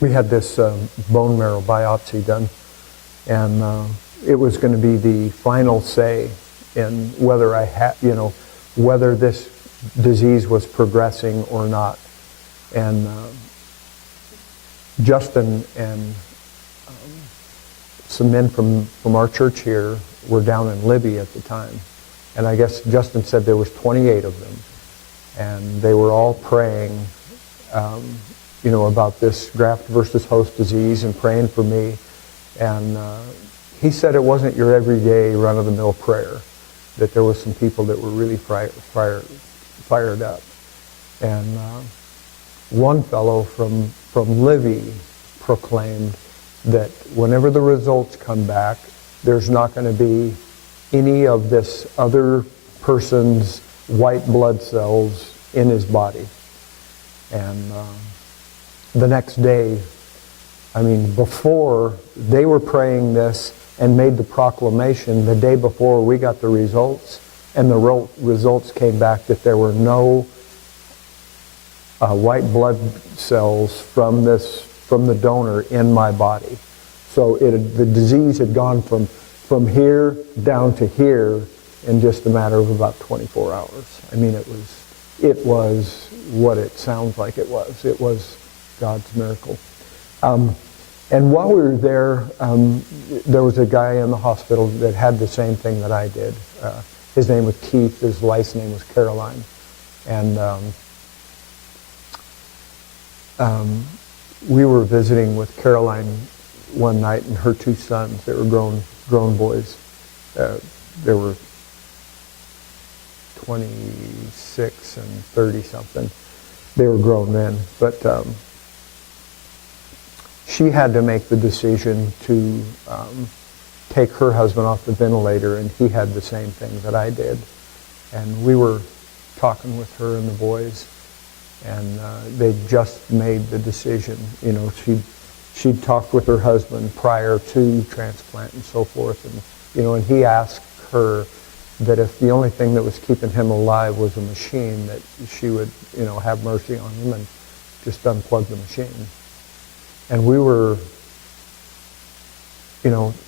we had this bone marrow biopsy done, and it was going to be the final say in whether I had, whether this disease was progressing or not. And Justin and some men from our church here were down in Libby at the time. And I guess Justin said there was 28 of them. And they were all praying, about this graft versus host disease and praying for me. And he said it wasn't your everyday run-of-the-mill prayer, that there was some people that were really fired up. And one fellow from Libby proclaimed that whenever the results come back, there's not going to be any of this other person's white blood cells in his body. And the next day, before they were praying this and made the proclamation, the day before we got the results, and the results came back that there were no white blood cells from the donor in my body. So the disease had gone from here down to here in just a matter of about 24 hours. It was what it sounds like it was. It was God's miracle. And while we were there, there was a guy in the hospital that had the same thing that I did. His name was Keith. His wife's name was Caroline. And we were visiting with Caroline one night and her two sons. They were grown boys. They were 26 and 30 something. They were grown men. But she had to make the decision to take her husband off the ventilator, and he had the same thing that I did. And we were talking with her and the boys, and they just made the decision. She'd talked with her husband prior to transplant and so forth, and he asked her that if the only thing that was keeping him alive was a machine, that she would, have mercy on him and just unplug the machine. And we were,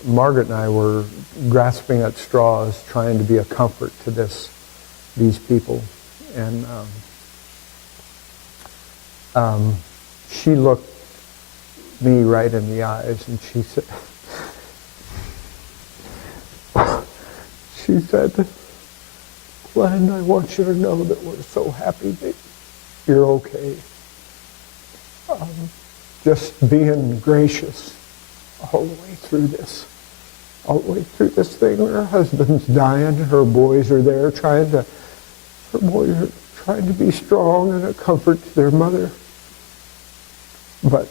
Margaret and I were grasping at straws, trying to be a comfort to these people. And she looked me right in the eyes, and she said, Glenn, I want you to know that we're so happy that you're okay. Just being gracious all the way through this. All the way through this thing. Her husband's dying, her boys are there trying to be strong and a comfort to their mother. But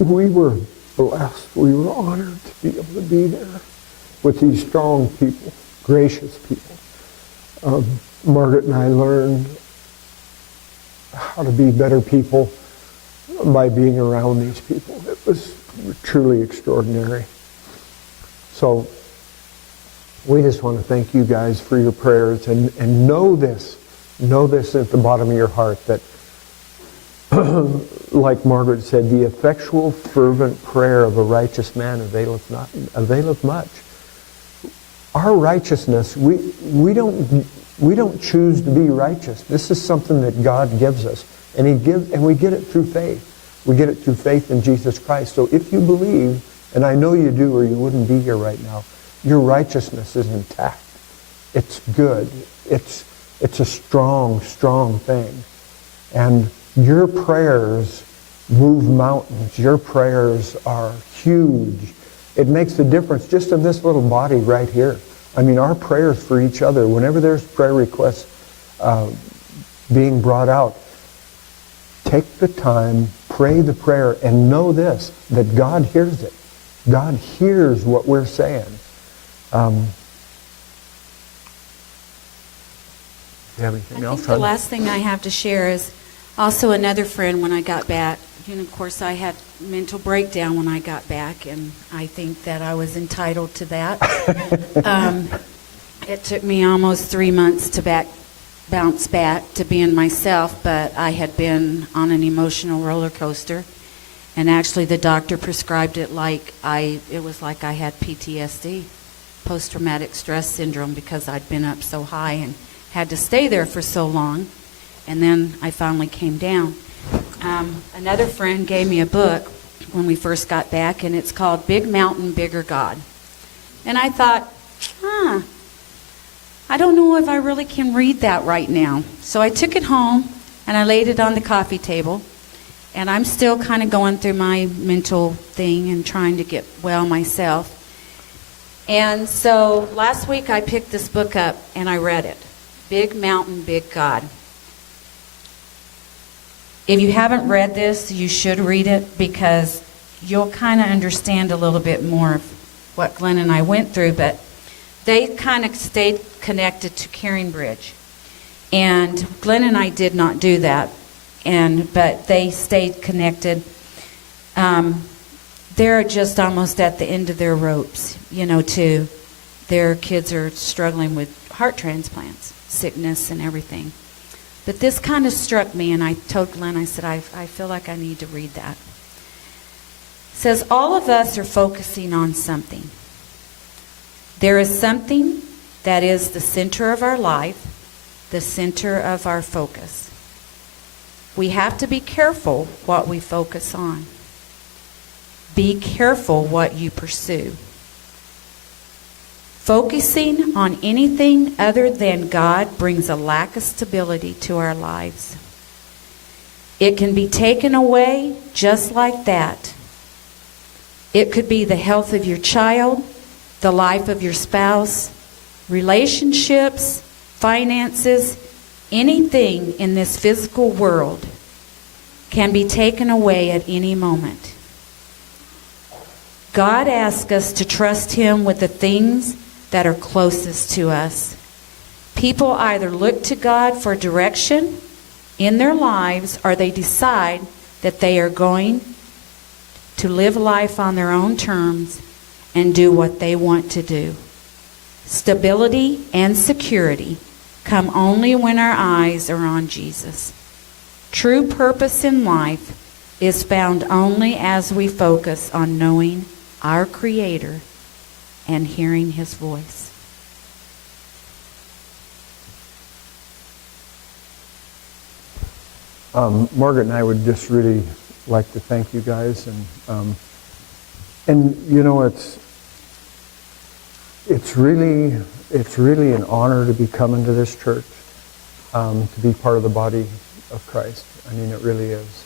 we were blessed. We were honored to be able to be there with these strong people, gracious people. Margaret and I learned how to be better people by being around these people. It was truly extraordinary. So we just want to thank you guys for your prayers, and know this at the bottom of your heart, that like Margaret said, the effectual fervent prayer of a righteous man availeth much. Our righteousness, we don't choose to be righteous. This is something that God gives us, and we get it through faith. We get it through faith in Jesus Christ. So if you believe, and I know you do, or you wouldn't be here right now, your righteousness is intact. It's good. It's a strong, strong thing. And your prayers move mountains. Your prayers are huge. It makes a difference just in this little body right here. Our prayers for each other, whenever there's prayer requests being brought out, take the time, pray the prayer, and know this, that God hears it. God hears what we're saying. You have anything else? I think the last thing I have to share is also another friend when I got back. Of course, I had mental breakdown when I got back, and I think that I was entitled to that. It took me almost 3 months to bounce back to being myself, but I had been on an emotional roller coaster. And actually the doctor prescribed it like it was like I had PTSD, post-traumatic stress syndrome, because I'd been up so high and had to stay there for so long. And then I finally came down. Another friend gave me a book when we first got back, and it's called Big Mountain, Bigger God. And I thought, I don't know if I really can read that right now. So I took it home, and I laid it on the coffee table. And I'm still kind of going through my mental thing and trying to get well myself. And so last week I picked this book up and I read it. Big Mountain, Big God. If you haven't read this, you should read it, because you'll kind of understand a little bit more of what Glenn and I went through. But they kind of stayed connected to Caring Bridge. And Glenn and I did not do that. But they stayed connected. They're just almost at the end of their ropes, to their kids are struggling with heart transplants, sickness and everything. But this kind of struck me, and I told Glenn, I said, I feel like I need to read that. It says, all of us are focusing on something. There is something that is the center of our life, the center of our focus. We have to be careful what we focus on. Be careful what you pursue. Focusing on anything other than God brings a lack of stability to our lives. It can be taken away just like that. It could be the health of your child, the life of your spouse, relationships, finances. Anything in this physical world can be taken away at any moment. God asks us to trust Him with the things that are closest to us. People either look to God for direction in their lives, or they decide that they are going to live life on their own terms and do what they want to do. Stability and security come only when our eyes are on Jesus. True purpose in life is found only as we focus on knowing our Creator and hearing His voice. Margaret and I would just really like to thank you guys, and it's really an honor to be coming to this church, to be part of the body of Christ. I mean, it really is.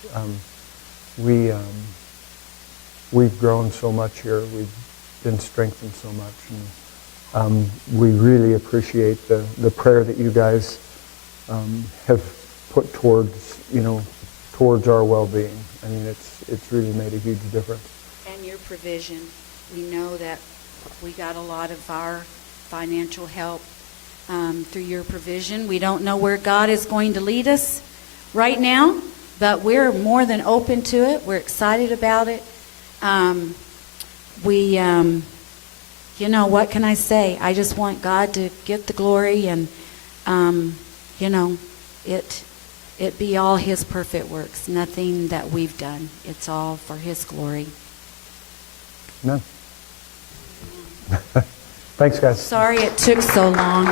We've grown so much here. We've been strengthened so much, and we really appreciate the prayer that you guys have put towards our well-being. I mean, it's really made a huge difference. And your provision. We know that we got a lot of our financial help through your provision. We don't know where God is going to lead us right now, but we're more than open to it. We're excited about it. What can I say? I just want God to get the glory, and it be all His perfect works. Nothing that we've done. It's all for His glory. Amen. Thanks, guys. Sorry it took so long.